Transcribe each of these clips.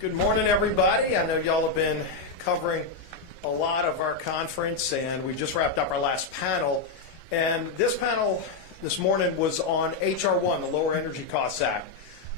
Good morning, everybody. I know y'all have been covering a lot of our conference, and we just wrapped up our last panel. And this panel this morning was on H.R. 1, the Lower Energy Costs Act.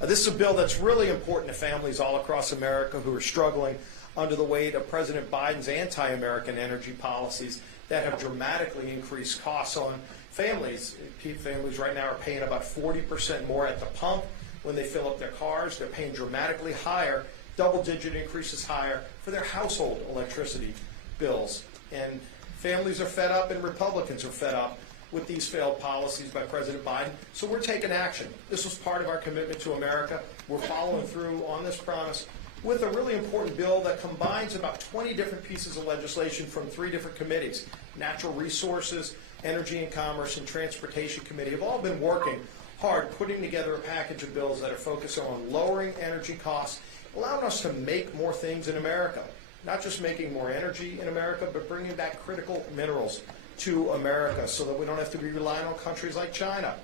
This is a bill that's really important to families all across America who are struggling under the weight of President Biden's anti-American energy policies that have dramatically increased costs on families. Families right now are paying about 40% more at the pump when they fill up their cars. They're paying dramatically higher, double-digit increases higher for their household electricity bills. And families are fed up and Republicans are fed up with these failed policies by President Biden. So we're taking action. This was part of our commitment to America. We're following through on this promise with a really important bill that combines about 20 different pieces of legislation from 3 different committees. Natural Resources, Energy and Commerce, and Transportation Committee have all been working hard putting together a package of bills that are focused on lowering energy costs, allowing us to make more things in America. Not just making more energy in America, but bringing back critical minerals to America so that we don't have to be relying on countries like China.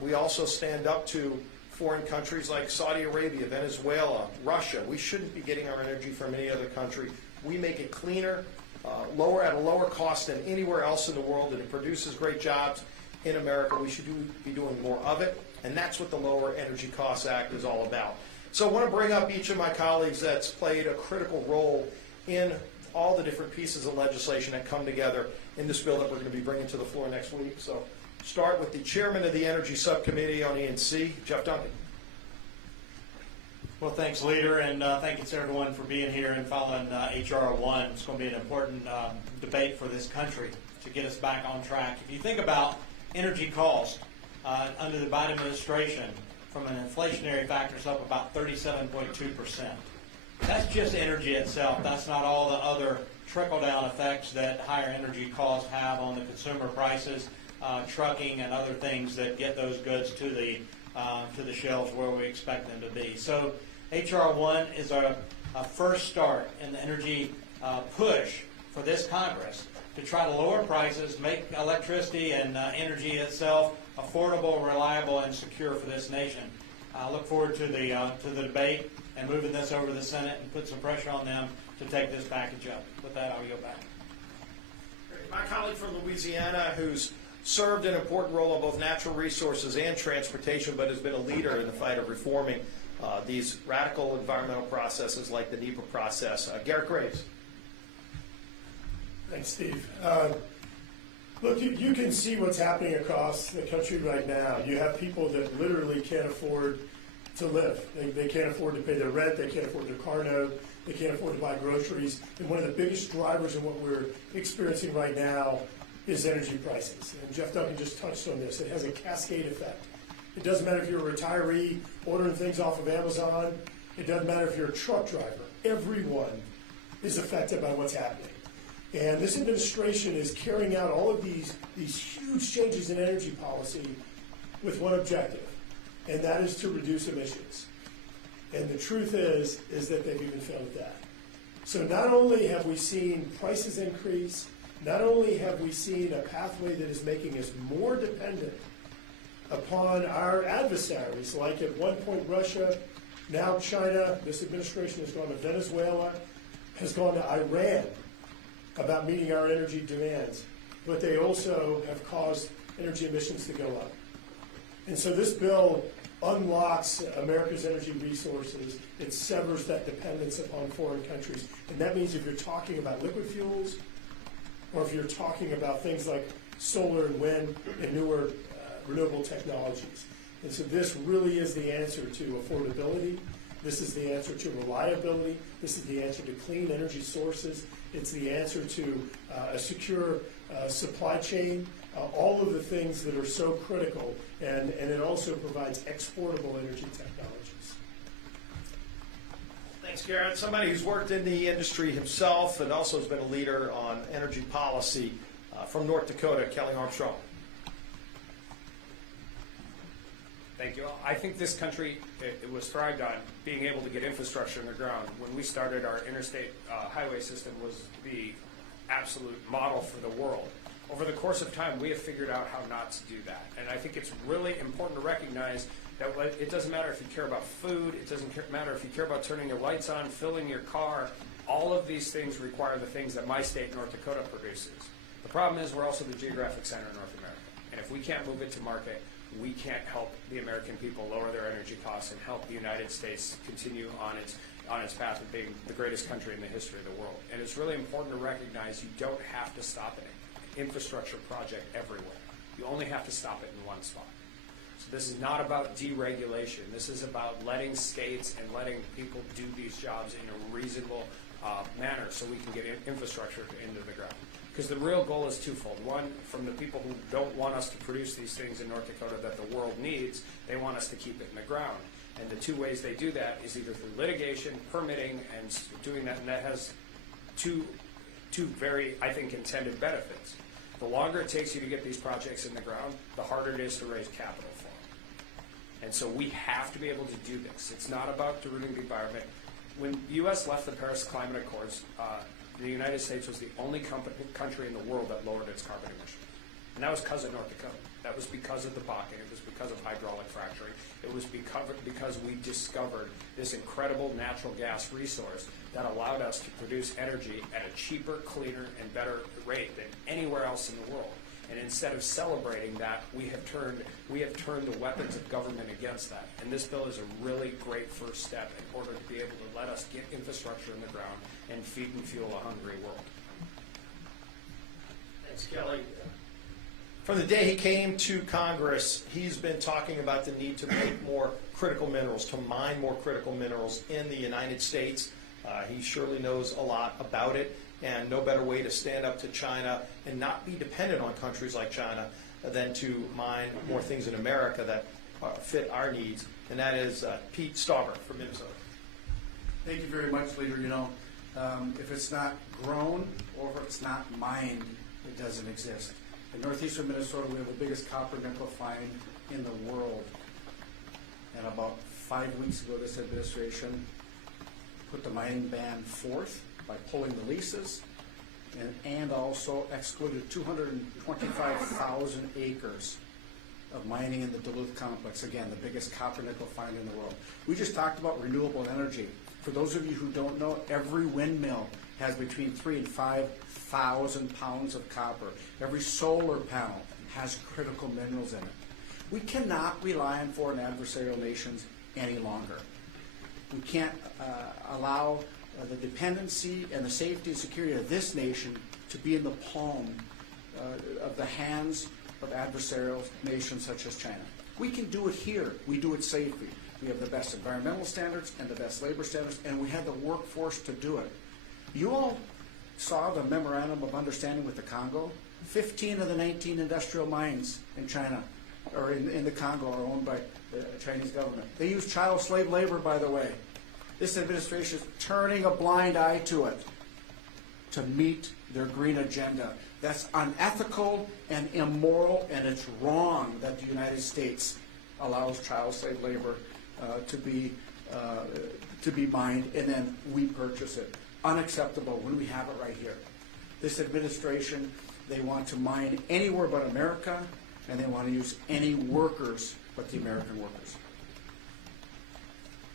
We also stand up to foreign countries like Saudi Arabia, Venezuela, Russia. We shouldn't be getting our energy from any other country. We make it cleaner, at a lower cost than anywhere else in the world, and it produces great jobs in America. We should be doing more of it, and that's what the Lower Energy Costs Act is all about. So I want to bring up each of my colleagues that's played a critical role in all the different pieces of legislation that come together in this bill that we're going to be bringing to the floor next week. So start with the chairman of the Energy Subcommittee on E&C, Jeff Duncan. Well, thanks, Leader, and thank you to everyone for being here and following H.R. 1. It's going to be an important debate for this country to get us back on track. If you think about energy costs under the Biden administration, from an inflationary factor, it's up about 37.2%. That's just energy itself. That's not all the other trickle-down effects that higher energy costs have on the consumer prices, trucking, and other things that get those goods to the shelves where we expect them to be. So H.R. 1 is a first start in the energy push for this Congress to try to lower prices, make electricity and energy itself affordable, reliable, and secure for this nation. I look forward to the debate and moving this over to the Senate and put some pressure on them to take this package up. With that, I'll go back. My colleague from Louisiana, who's served an important role on both natural resources and transportation, but has been a leader in the fight of reforming these radical environmental processes like the NEPA process. Garrett Graves. Thanks, Steve. Look, you can see what's happening across the country right now. You have people that literally can't afford to live. They can't afford to pay their rent. They can't afford their car note. They can't afford to buy groceries. And one of the biggest drivers in what we're experiencing right now is energy prices. And Jeff Duncan just touched on this. It has a cascade effect. It doesn't matter if you're a retiree ordering things off of Amazon. It doesn't matter if you're a truck driver. Everyone is affected by what's happening. And this administration is carrying out all of these huge changes in energy policy with one objective, and that is to reduce emissions. And the truth is that they've even failed at that. So not only have we seen prices increase, not only have we seen a pathway that is making us more dependent upon our adversaries, like at one point Russia, now China, this administration has gone to Venezuela, has gone to Iran, about meeting our energy demands, but they also have caused energy emissions to go up. And so this bill unlocks America's energy resources. It severs that dependence upon foreign countries. And that means if you're talking about liquid fuels, or if you're talking about things like solar and wind and newer renewable technologies. And so this really is the answer to affordability. This is the answer to reliability. This is the answer to clean energy sources. It's the answer to a secure supply chain, all of the things that are so critical, and it also provides exportable energy technologies. Thanks, Garrett. Somebody who's worked in the industry himself and also has been a leader on energy policy from North Dakota, Kelly Armstrong. Thank you. I think this country, it was thrived on being able to get infrastructure in the ground. When we started, our interstate highway system was the absolute model for the world. over the course of time, we have figured out how not to do that. And I think it's really important to recognize that it doesn't matter if you care about food, it doesn't matter if you care about turning your lights on, filling your car, all of these things require the things that my state, North Dakota, produces. The problem is we're also the geographic center of North America. And if we can't move it to market, we can't help the American people lower their energy costs and help the United States continue on its path of being the greatest country in the history of the world. And it's really important to recognize you don't have to stop an infrastructure project everywhere. You only have to stop it in one spot. So this is not about deregulation. This is about letting states and letting people do these jobs in a reasonable manner so we can get infrastructure into the ground. Because the real goal is twofold. One, from the people who don't want us to produce these things in North Dakota that the world needs, they want us to keep it in the ground. And the two ways they do that is either through litigation, permitting, and doing that, and that has two very, I think, intended benefits. The longer it takes you to get these projects in the ground, the harder it is to raise capital for them. And so we have to be able to do this. It's not about ruining the environment. When the U.S. left the Paris Climate Accords, the United States was the only country in the world that lowered its carbon emissions. And that was because of North Dakota. That was because of the Bakken. It was because of hydraulic fracturing. It was because we discovered this incredible natural gas resource that allowed us to produce energy at a cheaper, cleaner, and better rate than anywhere else in the world. And instead of celebrating that, we have turned the weapons of government against that. And this bill is a really great first step in order to be able to let us get infrastructure in the ground and feed and fuel a hungry world. Thanks, Kelly. From the day he came to Congress, he's been talking about the need to make more critical minerals, to mine more critical minerals in the United States. He surely knows a lot about it, and no better way to stand up to China and not be dependent on countries like China than to mine more things in America that fit our needs. And that is Pete Stauber from Minnesota. Thank you very much, Leader. You know, if it's not grown or if it's not mined, it doesn't exist. In northeastern Minnesota, we have the biggest copper nickel find in the world. And about 5 weeks ago, this administration put the mining ban forth by pulling the leases and also excluded 225,000 acres of mining in the Duluth complex. Again, the biggest copper nickel find in the world. We just talked about renewable energy. For those of you who don't know, every windmill has between 3,000 and 5,000 pounds of copper. Every solar panel has critical minerals in it. We cannot rely on foreign adversarial nations any longer. We can't allow the dependency and the safety and security of this nation to be in the palm of the hands of adversarial nations such as China. We can do it here. We do it safely. We have the best environmental standards and the best labor standards, and we have the workforce to do it. You all saw the memorandum of understanding with the Congo. 15 of the 19 industrial mines in China or in the Congo are owned by the Chinese government. They use child slave labor, by the way. This administration is turning a blind eye to it to meet their green agenda. That's unethical and immoral, and it's wrong that the United States allows child slave labor to be mined, and then we purchase it. Unacceptable when we have it right here. This administration, they want to mine anywhere but America, and they want to use any workers but the American workers.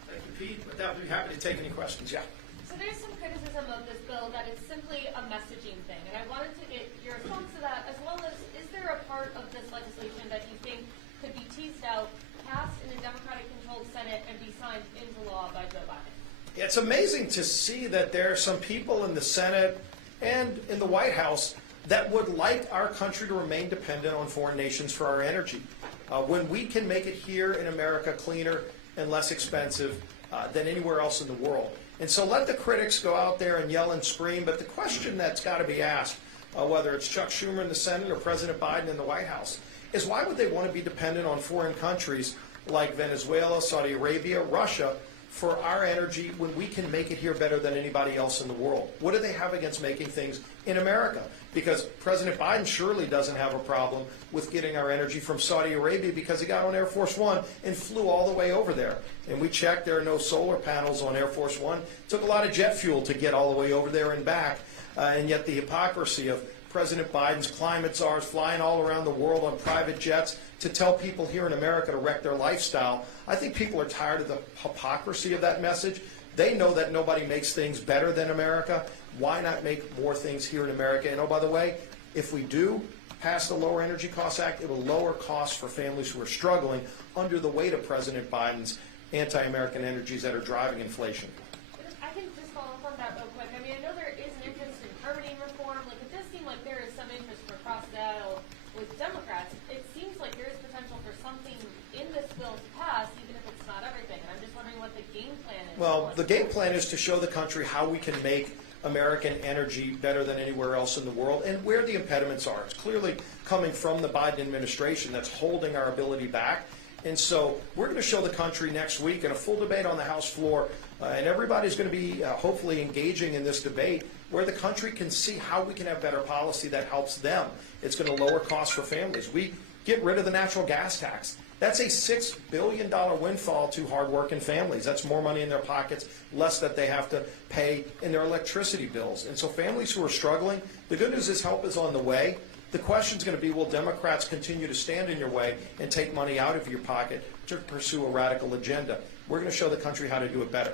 Thank you, Pete. With that, we'd be happy to take any questions. Yeah. So there's some criticism of this bill that it's simply a messaging thing, and I wanted to get your response to that, as well as is there a part of this legislation that you think could be teased out, passed in a Democratic-controlled Senate, and be signed into law by Joe Biden? It's amazing to see that there are some people in the Senate and in the White House that would like our country to remain dependent on foreign nations for our energy. When we can make it here in America cleaner and less expensive than anywhere else in the world. And so let the critics go out there and yell and scream, but the question that's got to be asked, whether it's Chuck Schumer in the Senate or President Biden in the White House, is why would they want to be dependent on foreign countries like Venezuela, Saudi Arabia, Russia, for our energy when we can make it here better than anybody else in the world? What do they have against making things in America? Because President Biden surely doesn't have a problem with getting our energy from Saudi Arabia because he got on Air Force One and flew all the way over there. And we checked, there are no solar panels on Air Force One. It took a lot of jet fuel to get all the way over there and back. And yet the hypocrisy of President Biden's climate czars flying all around the world on private jets to tell people here in America to wreck their lifestyle. I think people are tired of the hypocrisy of that message. They know that nobody makes things better than America. Why not make more things here in America? And oh, by the way, if we do pass the Lower Energy Costs Act, it will lower costs for families who are struggling under the weight of President Biden's anti-American energies that are driving inflation. I can just follow up on that real quick. I mean, I know there is an interest in permitting reform. Like, it does seem like there is some interest across the aisle with Democrats. It seems like there is potential for something in this bill to pass, even if it's not everything. And I'm just wondering what the game plan is. Well, the game plan is to show the country how we can make American energy better than anywhere else in the world and where the impediments are. It's clearly coming from the Biden administration that's holding our ability back. And so we're going to show the country next week in a full debate on the House floor, and everybody's going to be hopefully engaging in this debate where the country can see how we can have better policy that helps them. It's going to lower costs for families. We get rid of the natural gas tax. That's a $6 billion windfall to hardworking families. That's more money in their pockets, less that they have to pay in their electricity bills. And so families who are struggling, the good news is help is on the way. The question is going to be, will Democrats continue to stand in your way and take money out of your pocket to pursue a radical agenda? We're going to show the country how to do it better.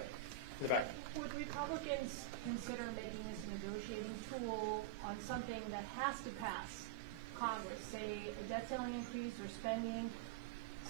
In the back. Would Republicans consider making this a negotiating tool on something that has to pass Congress, say a debt ceiling increase or spending?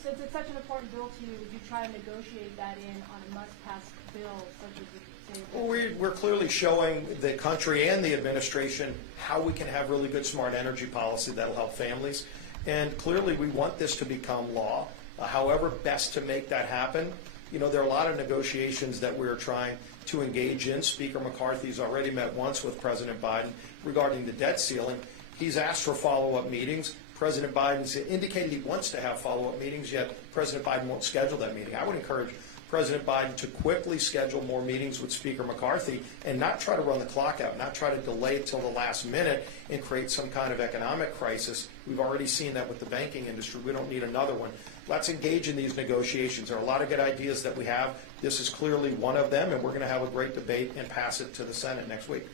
Since it's such an important bill to you, would you try to negotiate that in on a must-pass bill, such as, say, Well, we're clearly showing the country and the administration how we can have really good, smart energy policy that'll help families. And clearly, we want this to become law. However best to make that happen, you know, there are a lot of negotiations that we're trying to engage in. Speaker McCarthy's already met once with President Biden regarding the debt ceiling. He's asked for follow-up meetings. President Biden's indicated he wants to have follow-up meetings, yet President Biden won't schedule that meeting. I would encourage President Biden to quickly schedule more meetings with Speaker McCarthy and not try to run the clock out, not try to delay it till the last minute and create some kind of economic crisis. We've already seen that with the banking industry. We don't need another one. Let's engage in these negotiations. There are a lot of good ideas that we have. This is clearly one of them, and we're going to have a great debate and pass it to the Senate next week.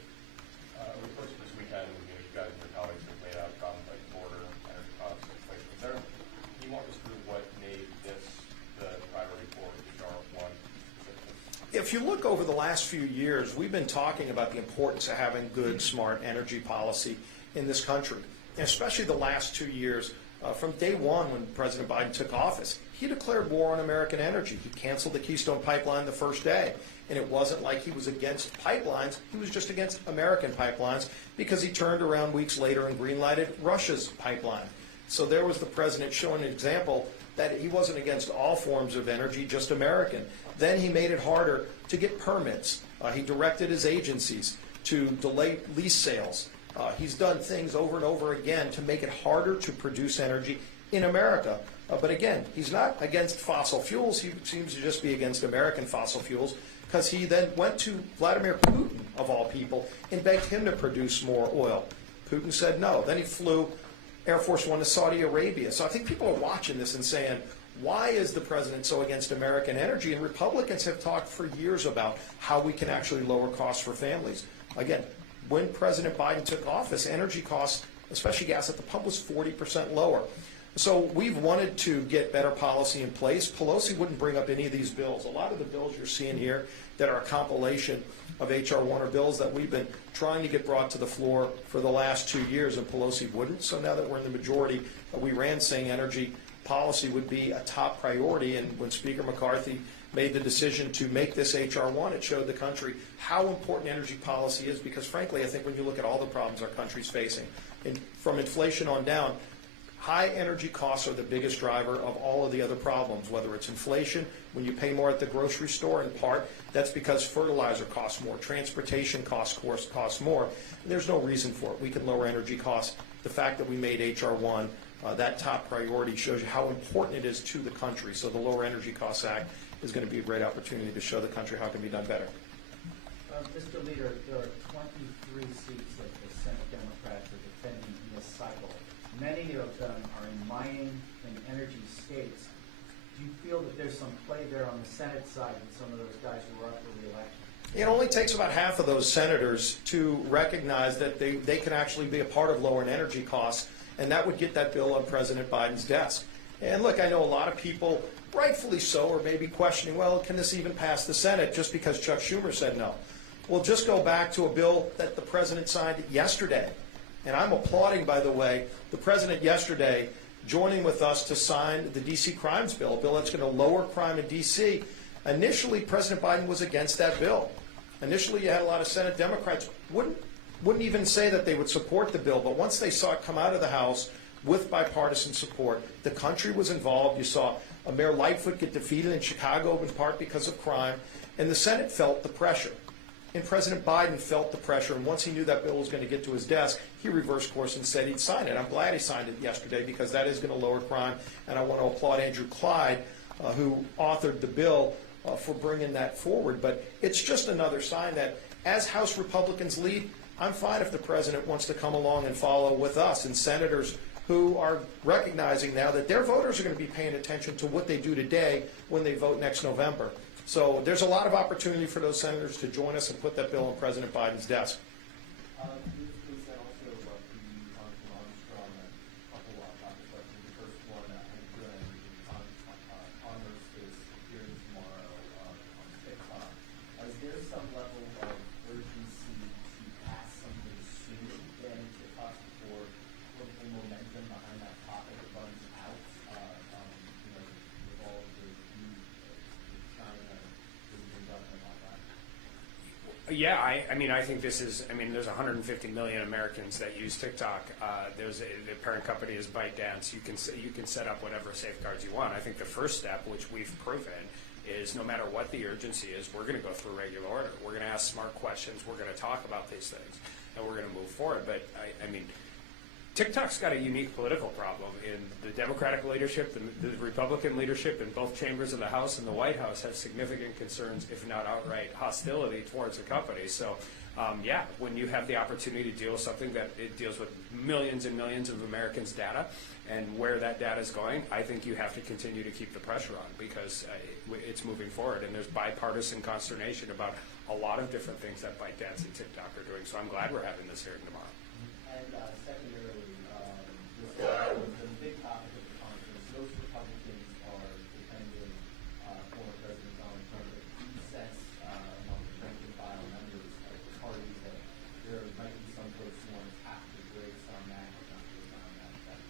Over the course of this weekend, you guys and your colleagues have laid out problems like border, energy costs, inflation, et cetera. Can you walk us through what made this the priority for HR 1 specifically? If you look over the last few years, we've been talking about the importance of having good, smart energy policy in this country, and especially the last 2 years. From day one when President Biden took office, he declared war on American energy. He canceled the Keystone Pipeline the first day. And it wasn't like he was against pipelines. He was just against American pipelines because he turned around weeks later and greenlighted Russia's pipeline. So there was the president showing an example that he wasn't against all forms of energy, just American. Then he made it harder to get permits. He directed his agencies to delay lease sales. He's done things over and over again to make it harder to produce energy in America. But again, he's not against fossil fuels. He seems to just be against American fossil fuels because he then went to Vladimir Putin, of all people, and begged him to produce more oil. Putin said no. Then he flew Air Force One to Saudi Arabia. So I think people are watching this and saying, why is the president so against American energy? And Republicans have talked for years about how we can actually lower costs for families. Again, when President Biden took office, energy costs, especially gas at the pump, was 40% lower. So we've wanted to get better policy in place. Pelosi wouldn't bring up any of these bills. A lot of the bills you're seeing here that are a compilation of H.R. 1 are bills that we've been trying to get brought to the floor for the last 2 years, and Pelosi wouldn't. So now that we're in the majority, we ran saying energy policy would be a top priority, and when Speaker McCarthy made the decision to make this H.R. 1, it showed the country how important energy policy is because, frankly, I think when you look at all the problems our country's facing, and from inflation on down, high energy costs are the biggest driver of all of the other problems, whether it's inflation, when you pay more at the grocery store, in part, that's because fertilizer costs more, transportation costs more, and there's no reason for it. We can lower energy costs. The fact that we made H.R. 1 that top priority shows you how important it is to the country. So the Lower Energy Costs Act is going to be a great opportunity to show the country how it can be done better. Mr. Leader, there are 23 seats that the Senate Democrats are defending in this cycle. Many of them are in mining and energy states. Do you feel that there's some play there on the Senate side with some of those guys who are up for re-election? It only takes about half of those senators to recognize that they can actually be a part of lowering energy costs, and that would get that bill on President Biden's desk. And look, I know a lot of people, rightfully so, are maybe questioning, well, can this even pass the Senate just because Chuck Schumer said no? Well, just go back to a bill that the president signed yesterday. And I'm applauding, by the way, the president yesterday joining with us to sign the D.C. crimes bill, a bill that's going to lower crime in D.C. Initially, President Biden was against that bill. Initially, you had a lot of Senate Democrats wouldn't even say that they would support the bill, but once they saw it come out of the House with bipartisan support, the country was involved. You saw Mayor Lightfoot get defeated in Chicago in part because of crime, and the Senate felt the pressure. And President Biden felt the pressure, and once he knew that bill was going to get to his desk, he reversed course and said he'd sign it. I'm glad he signed it yesterday because that is going to lower crime, and I want to applaud Andrew Clyde, who authored the bill, for bringing that forward. But it's just another sign that as House Republicans lead, I'm fine if the president wants to come along and follow with us, and senators who are recognizing now that their voters are going to be paying attention to what they do today when they vote next November. So there's a lot of opportunity for those senators to join us and put that bill on President Biden's desk. Yeah, I think this is, there's 150 million Americans that use TikTok. The parent company is ByteDance. You can set up whatever safeguards you want. I think the first step, which we've proven, is no matter what the urgency is, we're going to go through regular order. We're going to ask smart questions. We're going to talk about these things, and we're going to move forward. But TikTok's got a unique political problem. In the Democratic leadership, the Republican leadership in both chambers of the House and the White House have significant concerns, if not outright hostility towards the company. So, when you have the opportunity to deal with something that it deals with millions and millions of Americans' data and where that data is going, I think you have to continue to keep the pressure on because it's moving forward. And there's bipartisan consternation about a lot of different things that ByteDance and TikTok are doing. So I'm glad we're having this hearing tomorrow. And secondarily, the big topic of the conference, most Republicans are defending former President Donald Trump. But he sense among the rank and file members of the party that there might be some folks who want to tap the brakes on that or not on that.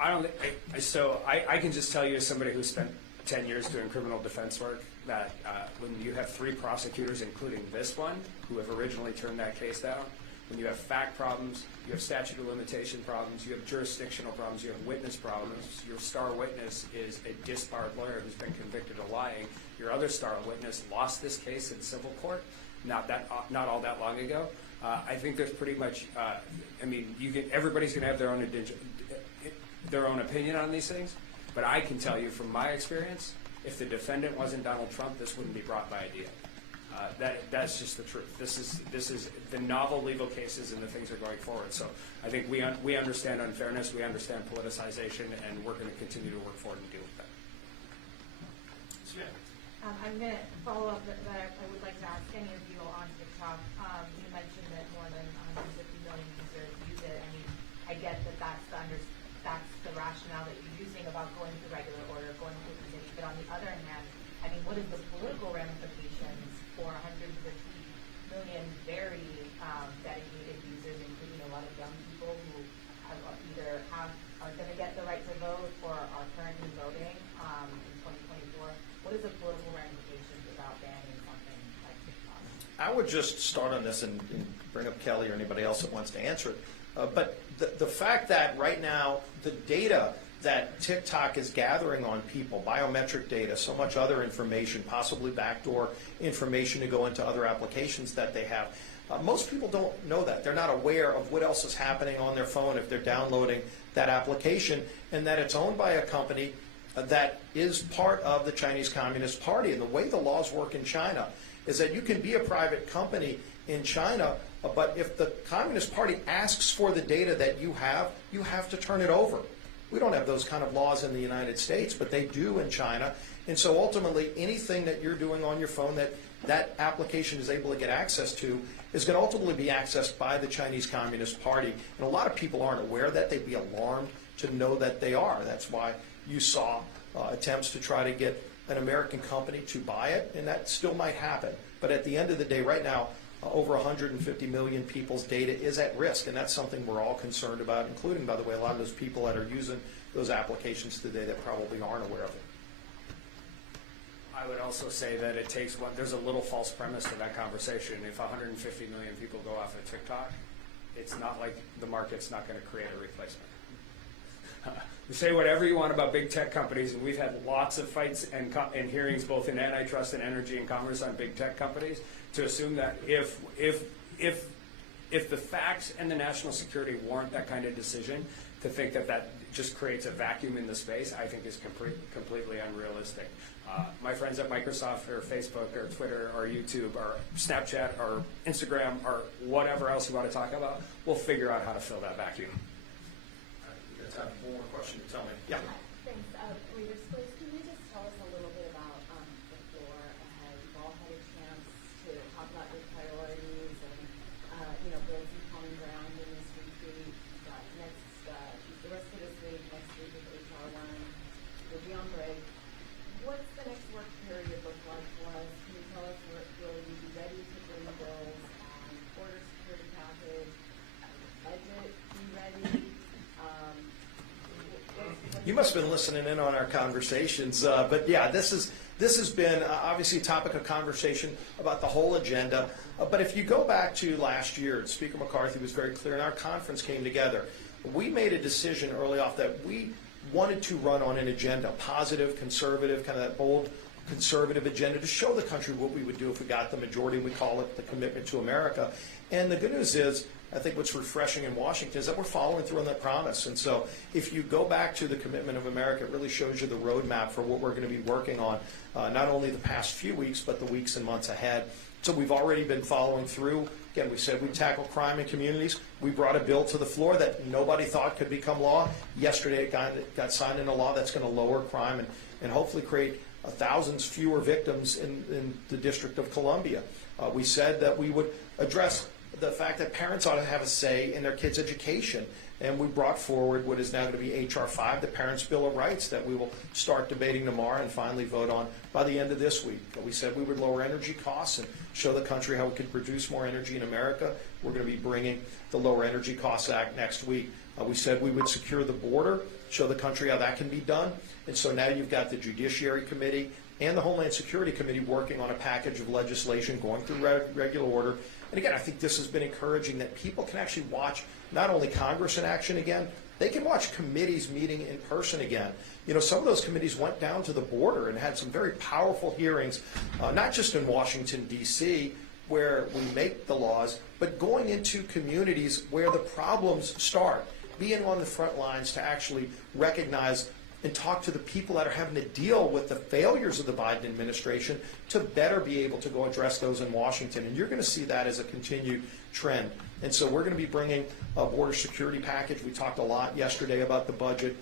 I don't think so. I can just tell you, as somebody who spent 10 years doing criminal defense work, that when you have 3 prosecutors, including this one, who have originally turned that case down, when you have fact problems, you have statute of limitation problems, you have jurisdictional problems, you have witness problems. Your star witness is a disbarred lawyer who's been convicted of lying. Your other star witness lost this case in civil court not all that long ago. I think there's pretty much, everybody's going to have their own opinion on these things. But I can tell you from my experience, if the defendant wasn't Donald Trump, this wouldn't be brought by idea. That's just the truth. This is the novel legal cases and the things are going forward. So I think we understand unfairness, we understand politicization, and we're going to continue to work forward and deal with that. I'm going to follow up that I would like to ask any of you on TikTok. You mentioned that more than 150 million users use it. I get that that's the rationale that you're using about going through regular order, going through committee. But on the other hand, what is the political ramifications for 150 million very dedicated users, including a lot of young people who are going to get the right to vote or are currently voting in 2024? What is the political ramifications about banning something like TikTok? I would just start on this and bring up Kelly or anybody else that wants to answer it. But the fact that right now the data that TikTok is gathering on people, biometric data, so much other information, possibly backdoor information to go into other applications that they have. Most people don't know that. They're not aware of what else is happening on their phone if they're downloading that application, and that it's owned by a company that is part of the Chinese Communist Party. And the way the laws work in China is that you can be a private company in China, but if the Communist Party asks for the data that you have to turn it over. We don't have those kind of laws in the United States, but they do in China. And so ultimately, anything that you're doing on your phone that that application is able to get access to is going to ultimately be accessed by the Chinese Communist Party. And a lot of people aren't aware of that. They'd be alarmed to know that they are. That's why you saw attempts to try to get an American company to buy it, and that still might happen. But at the end of the day, right now, over 150 million people's data is at risk, and that's something we're all concerned about, including, by the way, a lot of those people that are using those applications today that probably aren't aware of it. I would also say that it takes one, there's a little false premise to that conversation. If 150 million people go off of TikTok, it's not like the market's not going to create a replacement. You say whatever you want about big tech companies, and we've had lots of fights and hearings both in antitrust and energy and commerce on big tech companies, to assume that if the facts and the national security warrant that kind of decision, to think that that just creates a vacuum in the space, I think is completely unrealistic. My friends at Microsoft or Facebook or Twitter or YouTube or Snapchat or Instagram or whatever else you want to talk about will figure out how to fill that vacuum. You guys have one more question to tell me? Yeah. Thanks. Leaders, please, can you just tell us a little bit about the floor ahead? You've all had a chance to talk about your priorities and, build some common ground in this retreat. The rest of this week, next week with HR 1, we'll be on break. What's the next work period look like for us? Can you tell us will you be ready to bring bills on border security package, budget be ready? You must have been listening in on our conversations, but yeah, this has been obviously a topic of conversation about the whole agenda. But if you go back to last year, Speaker McCarthy was very clear, and our conference came together. We made a decision early off that we wanted to run on an agenda, positive, conservative, kind of that bold conservative agenda to show the country what we would do if we got the majority. We call it the commitment to America. And the good news is, I think what's refreshing in Washington is that we're following through on that promise. And so if you go back to the commitment of America, it really shows you the roadmap for what we're going to be working on, not only the past few weeks, but the weeks and months ahead. So we've already been following through. Again, we said we'd tackle crime in communities. We brought a bill to the floor that nobody thought could become law. Yesterday it got signed into law that's going to lower crime and hopefully create thousands fewer victims in the District of Columbia. We said that we would address the fact that parents ought to have a say in their kids' education. And we brought forward what is now going to be H.R. 5, the Parents' Bill of Rights, that we will start debating tomorrow and finally vote on by the end of this week. We said we would lower energy costs and show the country how we can produce more energy in America. We're going to be bringing the Lower Energy Costs Act next week. We said we would secure the border, show the country how that can be done. And so now you've got the Judiciary Committee and the Homeland Security Committee working on a package of legislation going through regular order. And again, I think this has been encouraging that people can actually watch not only Congress in action again, they can watch committees meeting in person again. Some of those committees went down to the border and had some very powerful hearings, not just in Washington, D.C., where we make the laws, but going into communities where the problems start, being on the front lines to actually recognize and talk to the people that are having to deal with the failures of the Biden administration to better be able to go address those in Washington. And you're going to see that as a continued trend. And so we're going to be bringing a border security package. We talked a lot yesterday about the budget.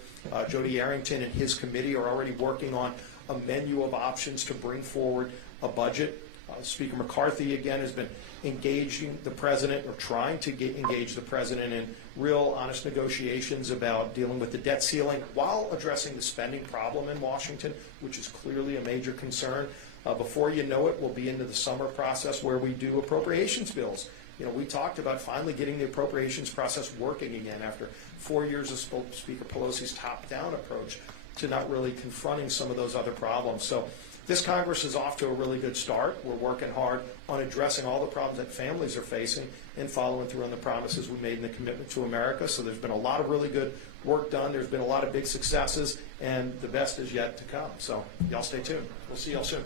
Jody Arrington and his committee are already working on a menu of options to bring forward a budget. Speaker McCarthy, again, has been engaging the president or trying to engage the president in real honest negotiations about dealing with the debt ceiling while addressing the spending problem in Washington, which is clearly a major concern. Before you know it, we'll be into the summer process where we do appropriations bills. We talked about finally getting the appropriations process working again after 4 years of Speaker Pelosi's top-down approach to not really confronting some of those other problems. So this Congress is off to a really good start. We're working hard on addressing all the problems that families are facing and following through on the promises we made in the commitment to America. So there's been a lot of really good work done. There's been a lot of big successes, and the best is yet to come. So y'all stay tuned. We'll see y'all soon.